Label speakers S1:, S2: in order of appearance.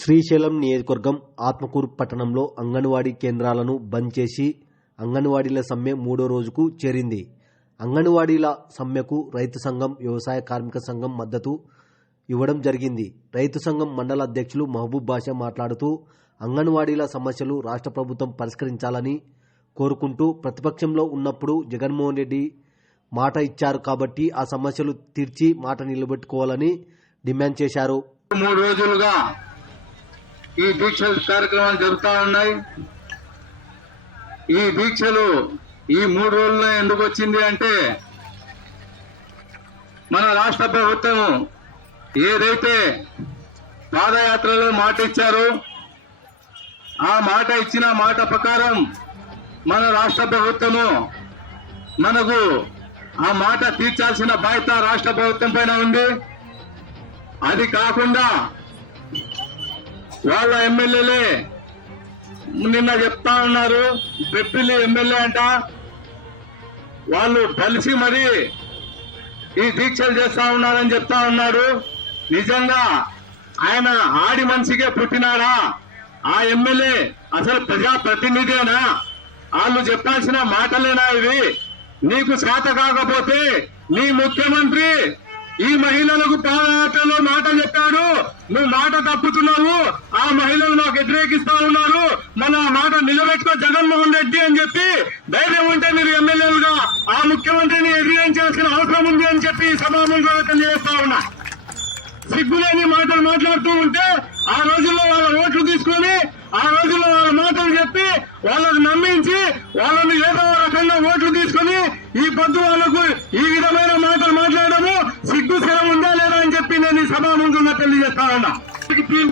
S1: శ్రీశైలం నియోజకవర్గం ఆత్మకూరు పట్టణంలో అంగన్వాడీ కేంద్రాలను బంద్ చేసి అంగన్వాడీల సమ్మె మూడో రోజుకు చేరింది. అంగన్వాడీల సమ్మెకు రైతు సంఘం వ్యవసాయ కార్మిక సంఘం మద్దతు ఇవ్వడం జరిగింది. రైతు సంఘం మండల అధ్యక్షులు మహబూబ్ బాషా మాట్లాడుతూ అంగన్వాడీల సమస్యలు రాష్ట్ర ప్రభుత్వం పరిష్కరించాలని కోరుకుంటూ ప్రతిపక్షంలో ఉన్నప్పుడు జగన్మోహన్ రెడ్డి మాట ఇచ్చారు కాబట్టి ఆ సమస్యలు తీర్చి మాట నిలబెట్టుకోవాలని డిమాండ్ చేశారు.
S2: మూడు రోజులుగా ఈ దీక్షల కార్యక్రమాలు జరుగుతా ఉన్నాయి. ఈ దీక్షలు ఈ మూడు రోజుల్లో ఎందుకు వచ్చింది అంటే మన రాష్ట్ర ప్రభుత్వం ఏదైతే పాదయాత్రలో మాట ఇచ్చారో ఆ మాట ఇచ్చిన మాట ప్రకారం మన రాష్ట్ర ప్రభుత్వము మనకు ఆ మాట తీర్చాల్సిన బాధ్యత రాష్ట్ర ప్రభుత్వం పైన ఉంది. అది కాకుండా వాళ్ళ ఎమ్మెల్యేలే. నిన్న చెప్తా ఉన్నారు పెప్పిల్లి ఎమ్మెల్యే అంట. వాళ్ళు కలిసి మరి ఈ దీక్షలు చేస్తా ఉన్నారని చెప్తా ఉన్నారు. నిజంగా ఆయన ఆడి మనిషికే పుట్టినాడా? ఆ ఎమ్మెల్యే అసలు ప్రజా ప్రతినిధేనా వాళ్ళు చెప్పాల్సిన మాటలేనా ఇవి? నీకు శాత కాకపోతే నీ ముఖ్యమంత్రి ఈ మహిళలకు పాదయాత్రలో మాట చెప్పాడు. నువ్వు మాట తప్పుతున్నావు. మహిళలు మాకు వ్యతిరేకిస్తా ఉన్నారు. మన మాట నిలబెట్టుకో జగన్మోహన్ రెడ్డి అని చెప్పి ధైర్యం ఉంటే మీరు ఎమ్మెల్యేలుగా ఆ ముఖ్యమంత్రిని ఎదిరించాల్సిన అవసరం ఉంది అని చెప్పి సభాముఖంగా చేస్తా ఉన్నా. సిగ్గులేని మాటలు మాట్లాడుతూ ఉంటే ఆ రోజుల్లో వాళ్ళ ఓట్లు తీసుకొని ఆ రోజుల్లో వాళ్ళ మాటలు చెప్పి వాళ్ళని నమ్మించి వాళ్ళని ఏదో రకంగా ఓట్లు తీసుకొని ఈ పొద్దు వాళ్ళకు ఈ విధమైన మాటలు మాట్లాడము సిగ్గు స్థిరం ఉందా లేదా అని చెప్పి నేను ఈ సభాముఖంగా తెలియజేస్తా ఉన్నా.